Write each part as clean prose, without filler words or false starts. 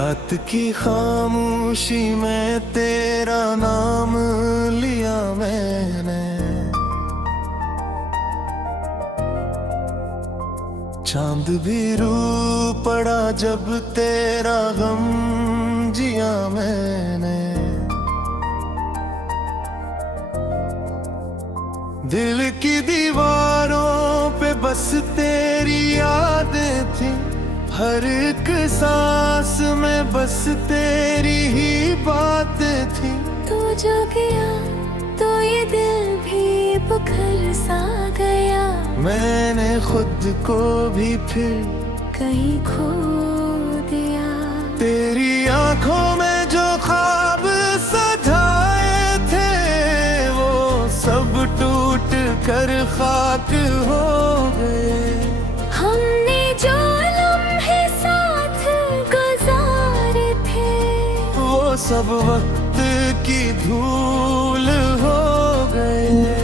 रात की खामोशी में तेरा नाम लिया मैंने, चांद भी रू पड़ा जब तेरा गम जिया मैंने। दिल की दीवारों पे बस तेरी यादें थी, हर एक सांस में बस तेरी ही बातें थी। तू जो गया तो ये दिल भी बुखर सा गया, मैंने खुद को भी फिर कहीं खो दिया। तेरी आंखों में जो ख्वाब सजाए थे वो सब टूट कर खाक हो गए। हमने जो लम्हे साथ गुजारे थे वो सब वक्त की धूल हो गए।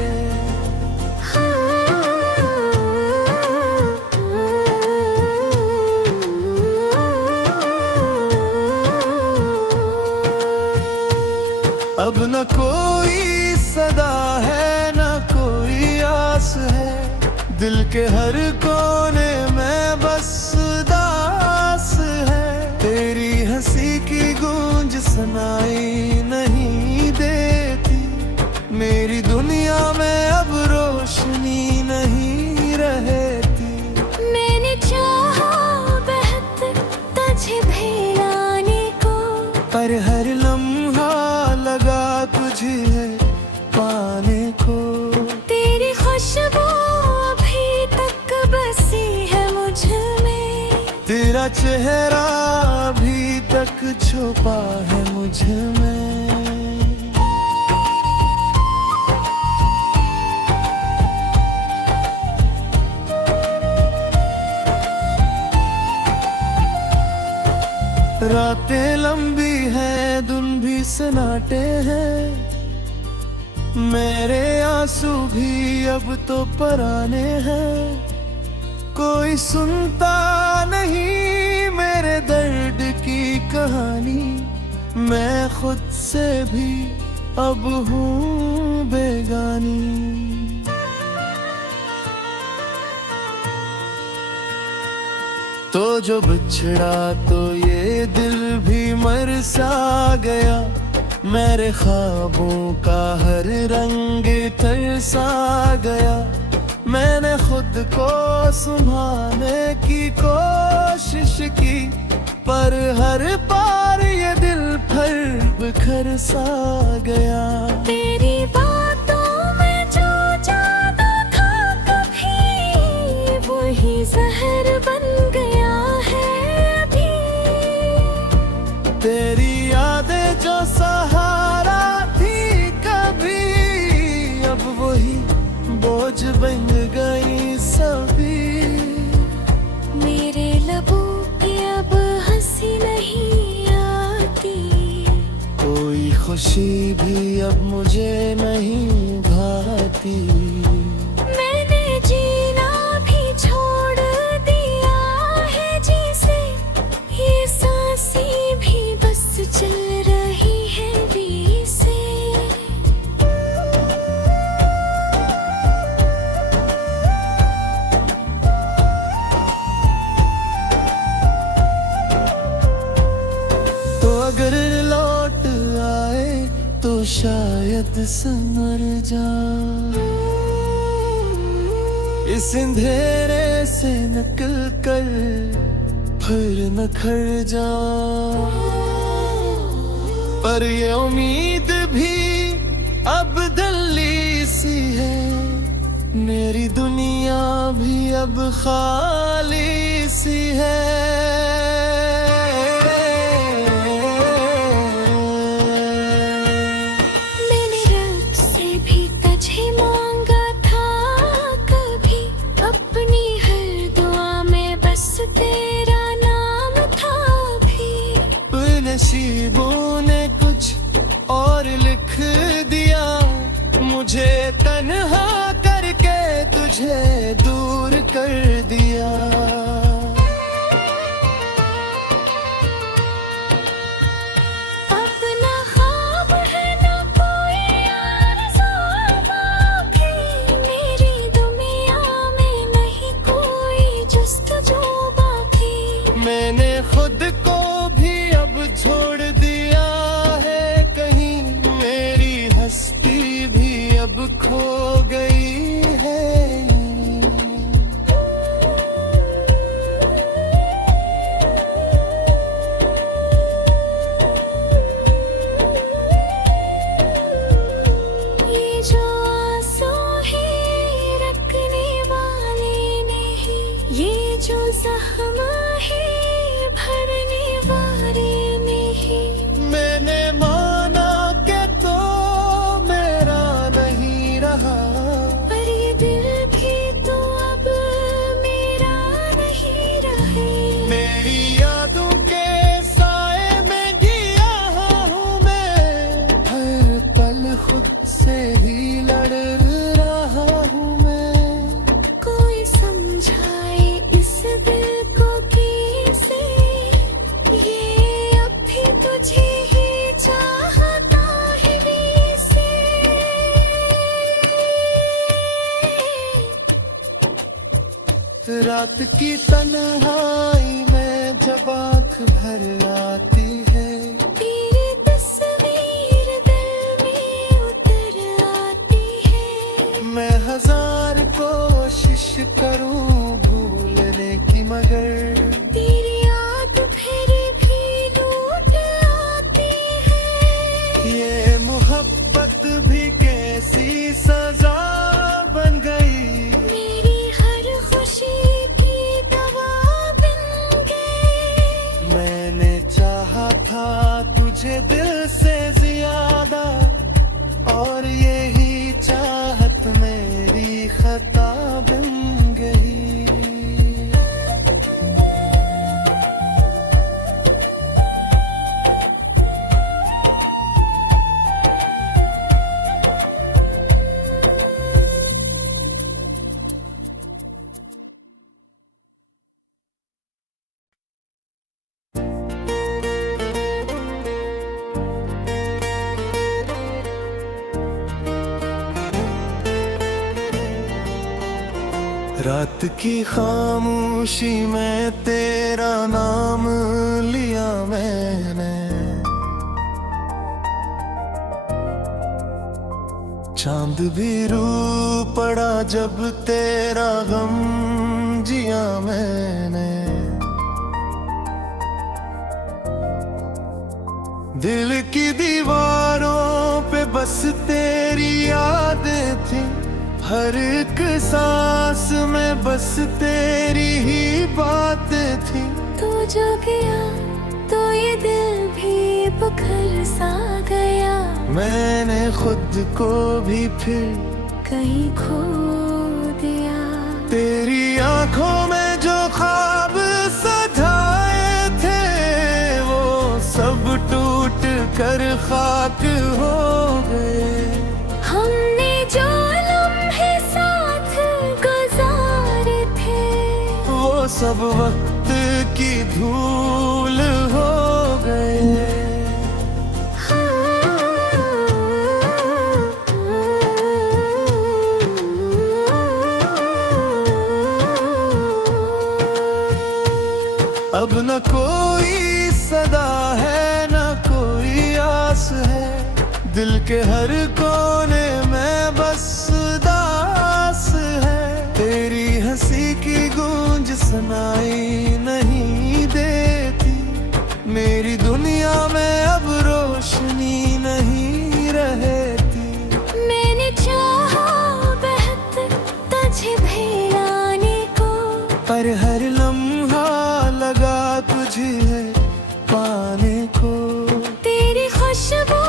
अब न कोई सदा है न कोई आस है, दिल के हर कोने में बस दास है। तेरी हंसी की गूंज सुनाई नहीं देती, मेरी दुनिया में अब रोशनी नहीं रहती। मैंने चाहा बेहतर तुझे भेड़ाने को, पर हर लम्हा लगा तुझे पाने को। तेरी खुशबू अभी तक बसी है मुझ में, तेरा चेहरा अभी तक छुपा है मुझ में। रातें लंबी हैं, दिन भी सन्नाटे हैं, मेरे आंसू भी अब तो पराने हैं। कोई सुनता नहीं मेरे दर्द की कहानी, मैं खुद से भी अब हूँ बेगानी। तो जो बिछड़ा तो ये दिल भी मर सा गया, मेरे ख्वाबों का हर रंग तरसा गया। मैंने खुद को संभालने की कोशिश की, पर हर बार ये दिल फिर बिखर सा गया। तेरी बातों में जो जादू था कभी, वही जहर बन गया है अभी। तेरी यादें जो सहारा थी कभी, अब वही बोझ बन गई सभी। मेरे लबों पे अब हंसी नहीं आती, कोई खुशी भी अब मुझे नहीं भाती। मैंने जीना भी छोड़ दिया है जिसे, ये सांसें भी बस चल रही है बीसे। तो अगर लौट आए तो शायद संवर जा, इस अंधेरे से निकल कर फिर निखर जा। पर ये उम्मीद भी अब दल्ली सी है, मेरी दुनिया भी अब खाली सी है। मैंने रब से भी तुझे मांगा था कभी, अपनी हर दुआ में बस तेरा नाम था भी। नसीबों ने कुछ और लिख दिया, मुझे तन्हा करके तुझे दूर कर दिया। रात की तन्हाई में जब आँख भर आती है, तेरी तस्वीर दिल में उतर आती है। मैं हजार कोशिश करूं भूलने की मगर तेरी याद फिर भी लौट आती है। ये मोहब्बत भी कैसी सजा बन गई, मेरी हर खुशी की दवा बन गई। मैंने चाहा था तुझे दिल से ज्यादा, और यही चाहत मेरी खता बन गई। रात की खामोशी में तेरा नाम लिया मैंने, चांद भी रू पड़ा जब तेरा गम जिया मैंने। दिल की दीवारों पे बस तेरी यादें थी, हर एक सांस में बस तेरी ही बातें थी। तू जो गया तो ये दिल भी बिखर सा गया, मैंने खुद को भी फिर कहीं खो दिया। तेरी आंखों में जो ख्वाब सजाए थे, वो सब टूट कर खाक हो गए। हमने जो लम्हे साथ गुजारे थे, वो सब वक्त की धूल हो गए। अब न कोई सदा है न कोई आस है, दिल के हर कोने में बस दास है। तेरी हंसी की गूंज सुनाई नहीं देती, मेरी दुनिया में अब रोशनी नहीं रहती। मैंने चाहा बहुत तुझे भिड़ाने को, पर हर लम्हा लगा तुझे पाने को। तेरी खुशबू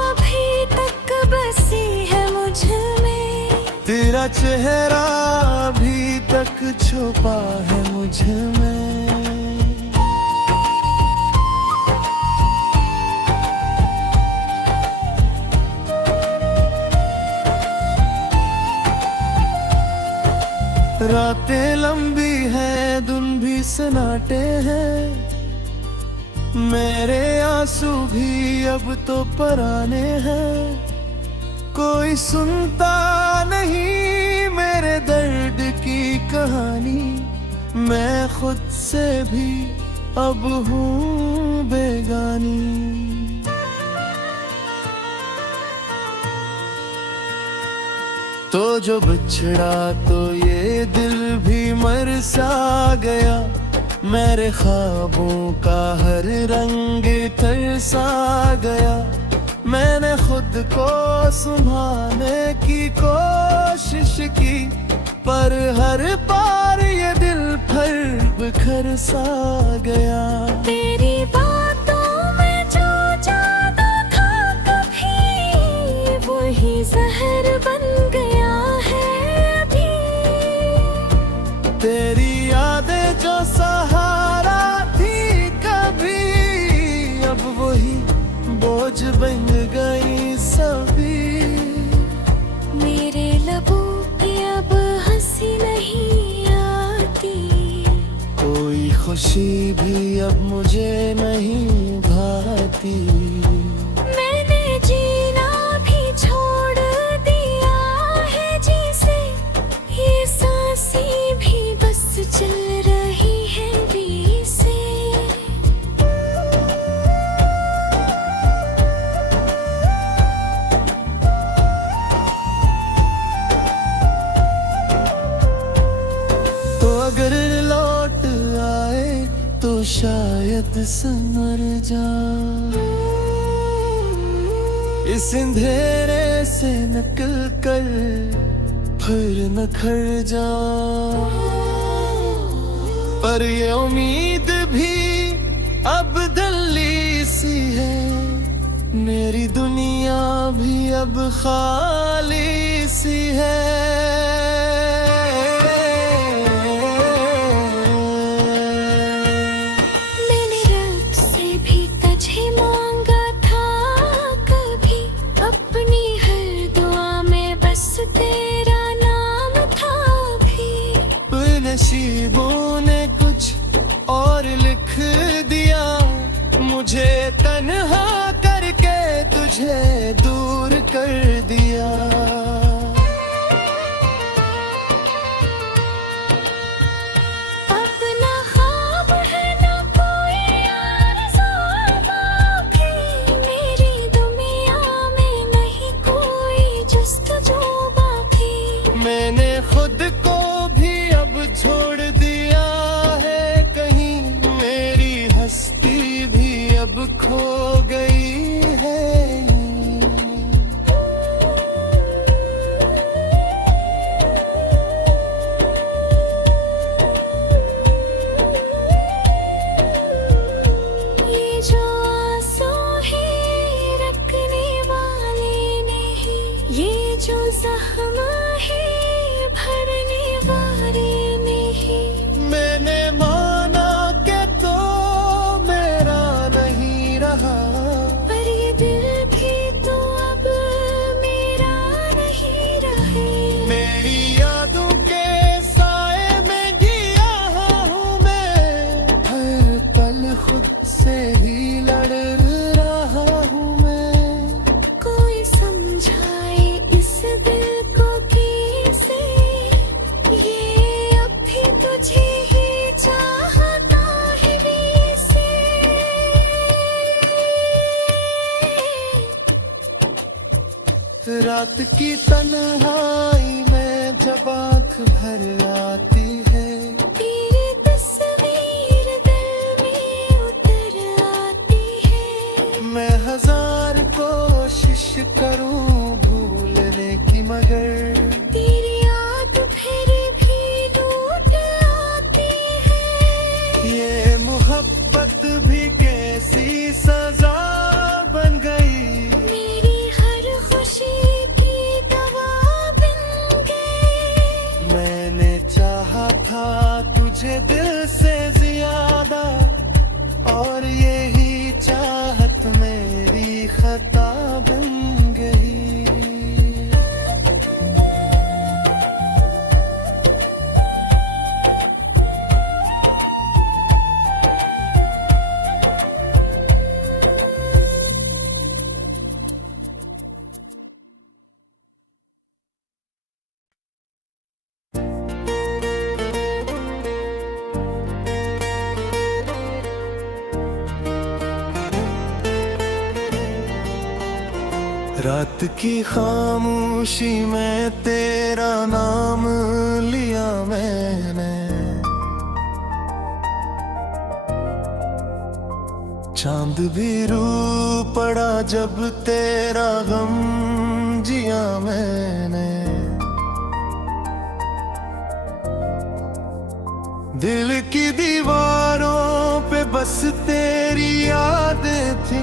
अभी तक बसी है मुझ में, तेरा चेहरा अभी तक छुपा है मुझ में। रातें लंबी हैं, दिन भी सन्नाटे हैं, मेरे आंसू भी अब तो पराने हैं। कोई सुनता नहीं मेरे दर्द की कहानी, मैं खुद से भी अब हूँ बेगानी। तो जो बिछड़ा तो ये दिल भी मर सा गया, मेरे ख्वाबों का हर रंग तरसा गया। मैंने खुद को संभालने की कोशिश की, पर हर बार ये दिल फिर बिखर सा गया। तेरी बातों में जो जादू था कभी, वही जहर बन गया है अभी। तेरी यादें जो सहारा थी कभी, अब वही बोझ बन गई सभी। मेरे लबों पे अब हंसी नहीं आती, कोई खुशी भी अब मुझे नहीं भाती। मैंने जीना भी छोड़ दिया। शायद संवर जाऊं, इस अंधेरे से निकल कर फिर निखर जाऊं। पर ये उम्मीद भी अब दली सी है, मेरी दुनिया भी अब खाली सी है। मैंने रब से भी तुझे मांगा था कभी, अपनी हर दुआ में बस तेरा नाम था भी। नसीबों ने कुछ और लिख दिया, मुझे तन्हा करके तुझे दूर कर दिया। अपना ख्वाब है ना कोई आरज़ू बाकी, मेरी दुनिया में नहीं कोई जस्तजू बाकी। मैंने खुद को भी अब छोड़ दिया है कहीं, मेरी हस्ती भी अब खो गई है। ये जो आंसू है रखने वाले नहीं, ये जो जख्म है भरने वाले नहीं। मैंने माना के तो मेरा नहीं रहा, पर ये दिल भी तो अब मेरा नहीं रहे। मेरी यादों के साए में जिया हूँ मैं, हर पल खुद से ही लड़ रहा हूँ मैं। कोई समझाए इस दिल को कैसे, ये अब भी तुझे ही चाहता है वैसे। रात की तन्हाई में जब आँख भर आती है, तेरी तस्वीर दिल में उतर आती है। मैं हजार कोशिश करूं भूलने की, मगर तेरी याद फिर भी लौट आती है। ये मोहब्बत भी कैसी सजा बन गई, मेरी हर खुशी की दवा बन गई। मैंने चाहा था तुझे दिल से ज्यादा, और यही चाहत मेरी खता बन गई। रात की खामोशी में तेरा नाम लिया मैंने, चांद भी रू पड़ा जब तेरा गम जिया मैंने। दिल की दीवारों पे बस तेरी यादें थी,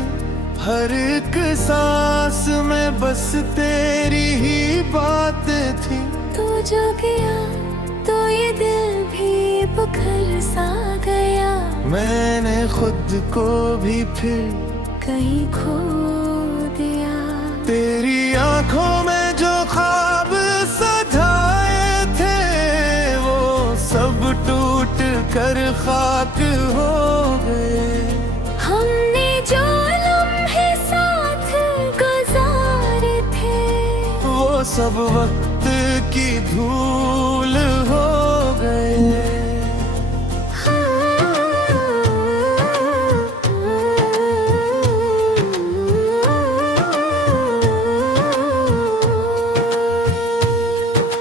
हर एक सांस में बस तेरी ही बातें थी। तू जो गया तो ये दिल भी बिखर सा गया, मैंने खुद को भी फिर कहीं खो दिया। तेरी आंखों में जो ख्वाब सजाए थे, वो सब टूट कर खाक हो गए। हमने जो लम्हे साथ गुजारे थे, वो सब वक्त की धूल हो गए।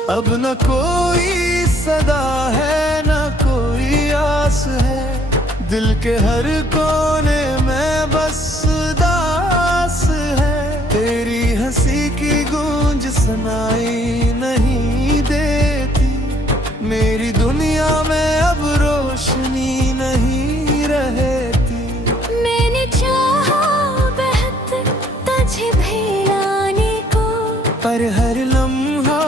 अब न कोई सदा है, न कोई आस है, दिल के हर कोने में बस उदास है। तेरी हंसी की गूंज सुनाई नहीं देती। मेरी दुनिया में अब रोशनी नहीं रहती। मैंने चाहा बेहतर तुझे भुलाने को, पर हर लम्हा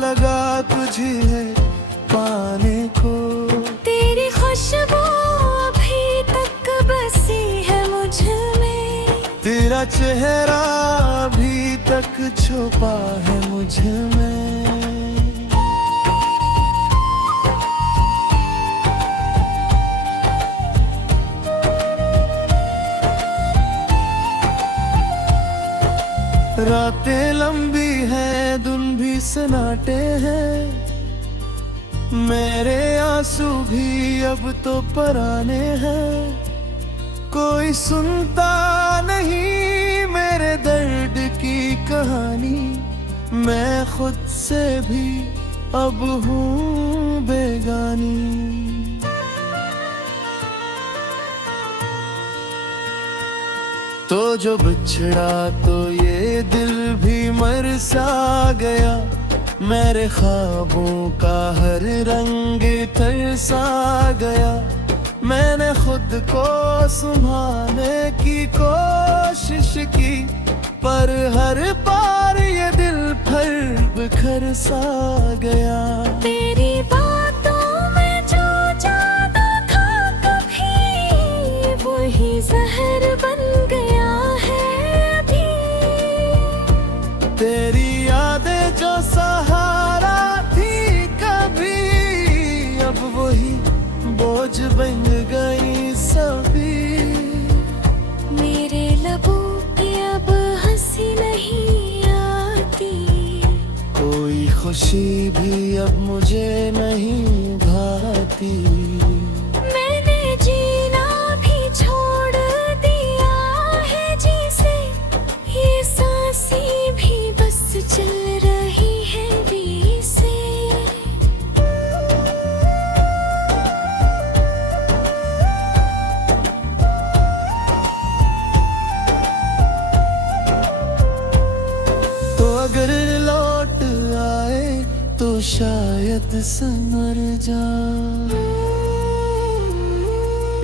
लगा तुझे पाने को। तेरी खुशबू अभी तक बसी है मुझ में, तेरा चेहरा अभी तक छुपा है मुझ में। रातें लंबी हैं, दिन भी सन्नाटे हैं। मेरे आंसू भी अब तो पराने हैं। कोई सुनता नहीं मेरे दर्द की कहानी। मैं खुद से भी अब हूँ बेगानी। तो जो बिछड़ा तो ये दिल भी मर सा गया। मेरे ख्वाबों का हर रंग तरसा गया। मैंने खुद को संभालने की कोशिश की, पर हर बार ये दिल फिर बिखर सा गया। तेरी बातों में जो जादू था कभी, वही जहर बन गया है अभी। तेरी यादें जो सहारा थी कभी, अब वही बोझ बन गई सभी। मेरे लबों पे अब हंसी नहीं आती। कोई खुशी भी अब मुझे नहीं भाती। मैंने जीना भी छोड़ दिया है जिसे, ये सांसें भी बस चल रही है वैसे। तो अगर लौट आए तो शायद संवर जा।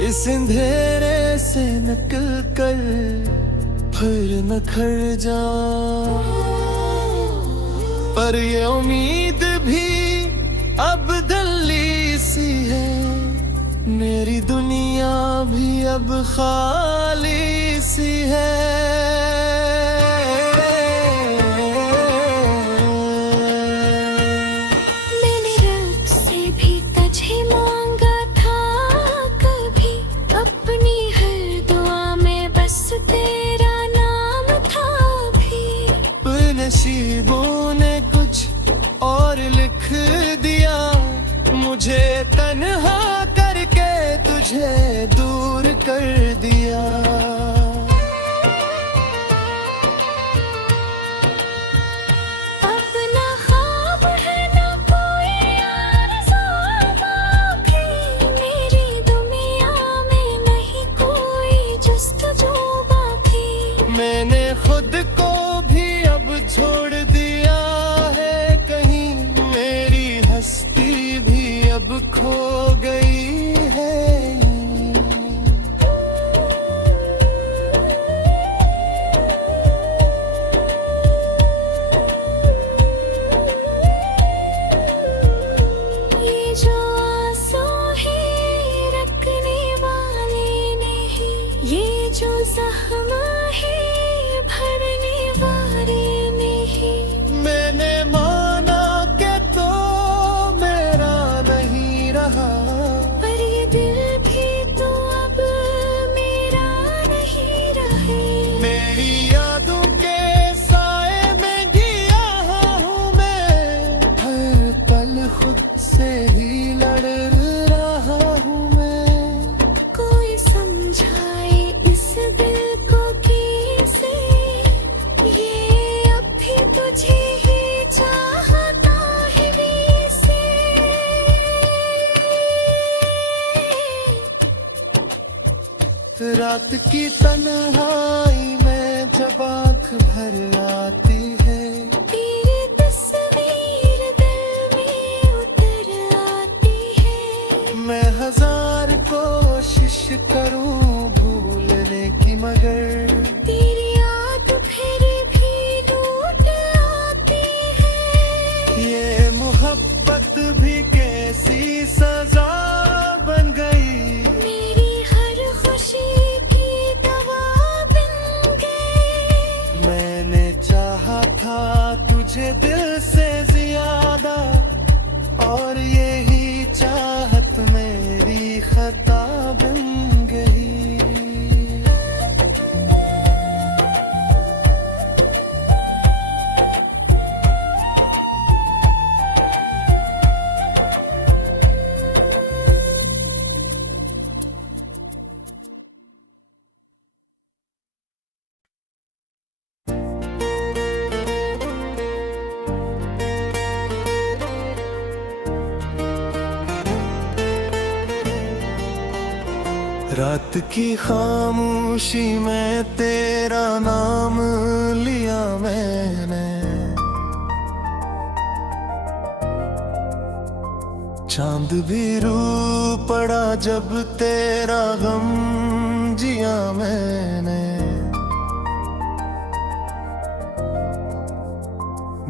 इस अंधेरे से निकल कर फिर निखर जा। पर ये उम्मीद भी अब दल्ली सी है। मेरी दुनिया भी अब खाली सी है। मैंने रब से भी तुझे मांगा था कभी, अपनी हर दुआ में बस तेरा नाम था भी। पर नसीबों ने कुछ और लिख दिया, मुझे तन्हा करके तुझे दूर कर दिया। अपना ख्वाब है ना कोई आरज़ू बाकी, मेरी दुनिया में नहीं कोई जस्तजू बाकी। मैंने खुद को भी अब छोड़ दिया है कहीं। मेरी हस्ती भी अब खो गई है। रात की तन्हाई में जब आँख भर आती है, तेरी तस्वीर दिल में उतर आती है। मैं हजार कोशिश करूं भूलने की मगर तेरी याद फिर भी लौट आती है। ये मोहब्बत भी कैसी सजा बन गई, मेरी हर खुशी की दवा बन गई। मैंने चाहा था तुझे दिल से ज्यादा, और यही चाहत मेरी खता बन गई। रात की खामोशी में तेरा नाम लिया मैंने, चांद भी रू पड़ा जब तेरा गम जिया मैंने।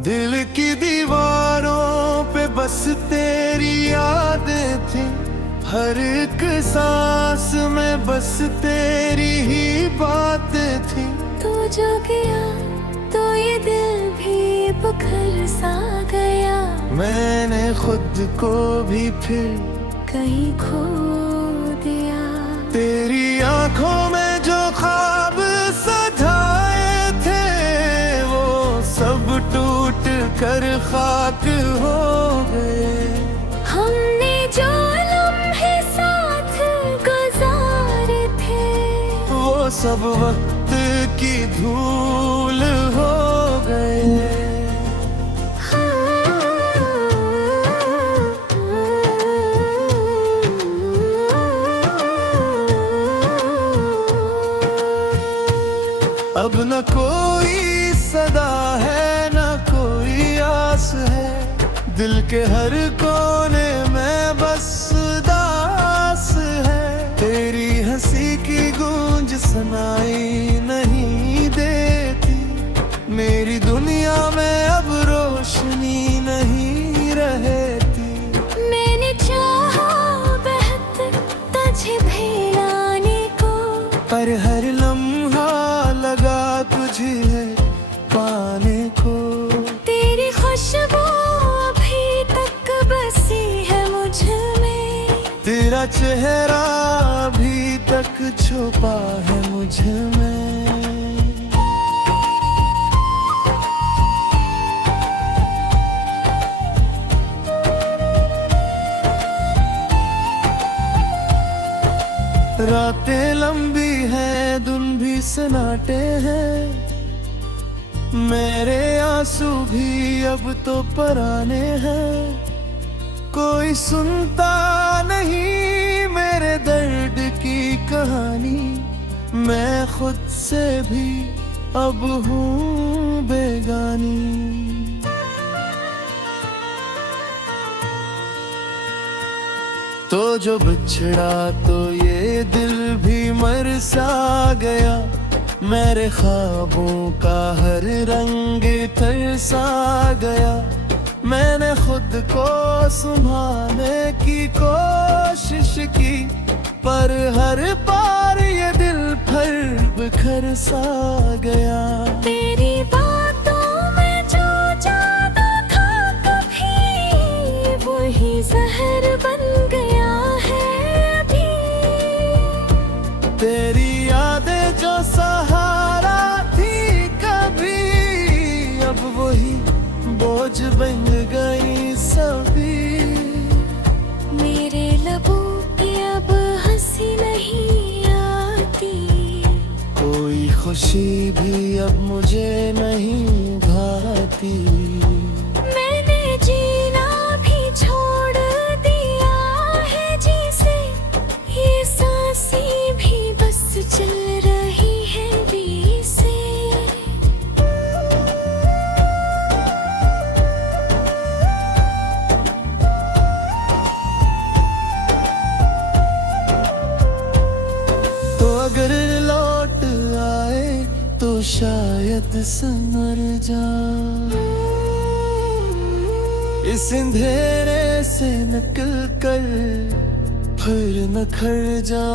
दिल की दीवारों पे बस तेरी यादें थी, हर एक सांस में बस तेरी ही बातें थी। तू जो गया तो ये दिल भी बिखर सा गया, मैंने खुद को भी फिर कहीं खो दिया। तेरी आंखों में जो ख्वाब सजाए थे, वो सब टूट कर खाक हो गए। हमने जो लम्हे साथ गुजारे थे, वो सब वक्त की धूल हो गए। अब न कोई सदा है न कोई आस है, दिल के हर कोने में बस दास है। तेरी हंसी की गूंज सुनाई नहीं देती, मेरी दुनिया में अब रोशनी नहीं रहती। मैंने चाहा बहुत तुझे भुलाने को, पर हर लम्हा लगा तुझे पाने को। तेरी खुशबू अभी तक बसी है मुझ में, तेरा चेहरा अभी तक छुपा है मुझ में। रातें लंबी हैं, दिन भी सन्नाटे हैं, मेरे आंसू भी अब तो पराने हैं। कोई सुनता नहीं मेरे दर्द की कहानी, मैं खुद से भी अब हूँ बेगानी। तो जो बिछड़ा तो ये दिल भी मर सा गया, मेरे ख्वाबों का हर रंग तरसा गया। मैंने खुद को संभालने की कोशिश की, पर हर बार ये दिल फिर बिखर सा गया। तेरी बातों में जो जादू था कभी, वही जहर बन गया है अभी। तेरी यादें जो सहारा थी कभी, अब वही बोझ बन गई सभी। मेरे लबों पे अब हंसी नहीं आती, कोई खुशी भी अब मुझे नहीं भाती। मैंने जीना भी छोड़ दिया है, जिसे ये सांसें भी बस चल संवर जा, इस अंधेरे से निकल कर फिर निखर जा।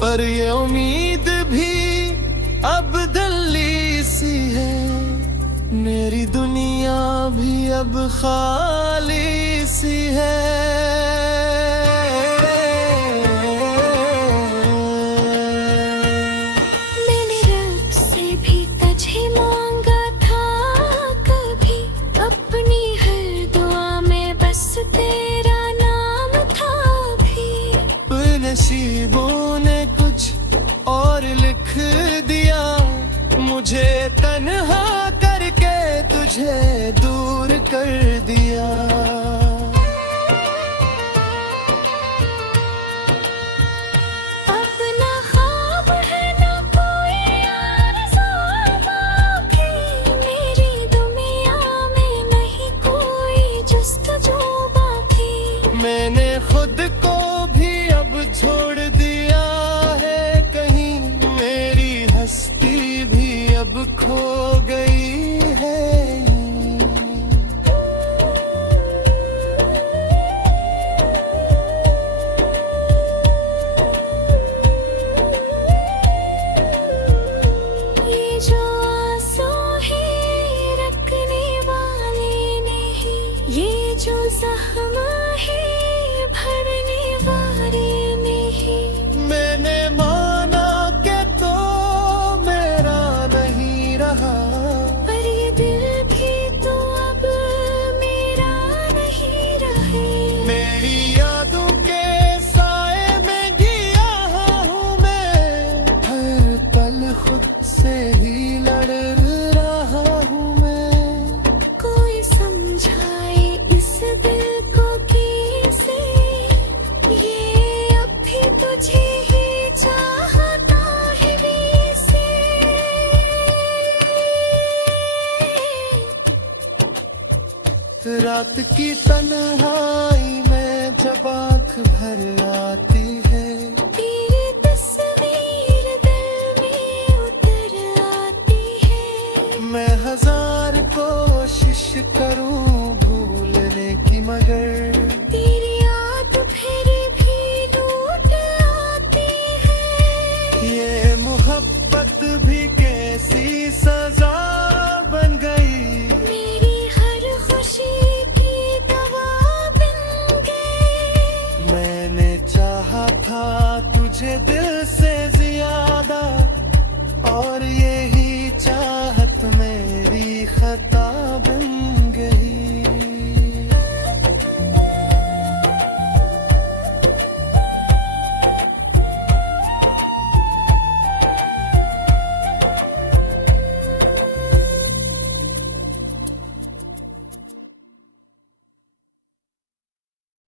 पर ये उम्मीद भी अब दली सी है, मेरी दुनिया भी अब खाली सी है। मैंने रब से भी तुझे मांगा था कभी, अपनी हर दुआ में बस तेरा नाम था भी। नसीबों ने कुछ और लिख दिया, मुझे तन्हा करके तुझे दूर कर दिया। अपना ख्वाब है ना कोई आरज़ू बाकी, मेरी दुनिया में नहीं कोई जस्तजू बाकी। मैंने खुद को भी अब छोड़ दिया है कहीं, मेरी हस्ती भी अब खो गई है। ये जो आंसू है रखने वाले नहीं, ये जो जख्म है भरने वाले नहीं। मैंने माना कि तो मेरा नहीं रहा, पर ये दिल भी तो अब मेरा नहीं रहे। मेरी यादों के साए में जिया हूँ मैं, हर पल खुद से ही लड़ रहा हूँ मैं। कोई समझाए इस दिल को कैसे, ये अब भी तुझे ही चाहता है वैसे। रात की तन्हाई में जब आँख भर आती है, तेरी तस्वीर दिल में उतर आती है। मैं हजार कोशिश करूं भूलने की, मगर तेरी याद फिर भी लौट आती है। ये मोहब्बत भी कैसी सजा बन गई, मेरी हर खुशी की दवा बन गई। मैंने चाहा था तुझे दिल से ज्यादा, और ये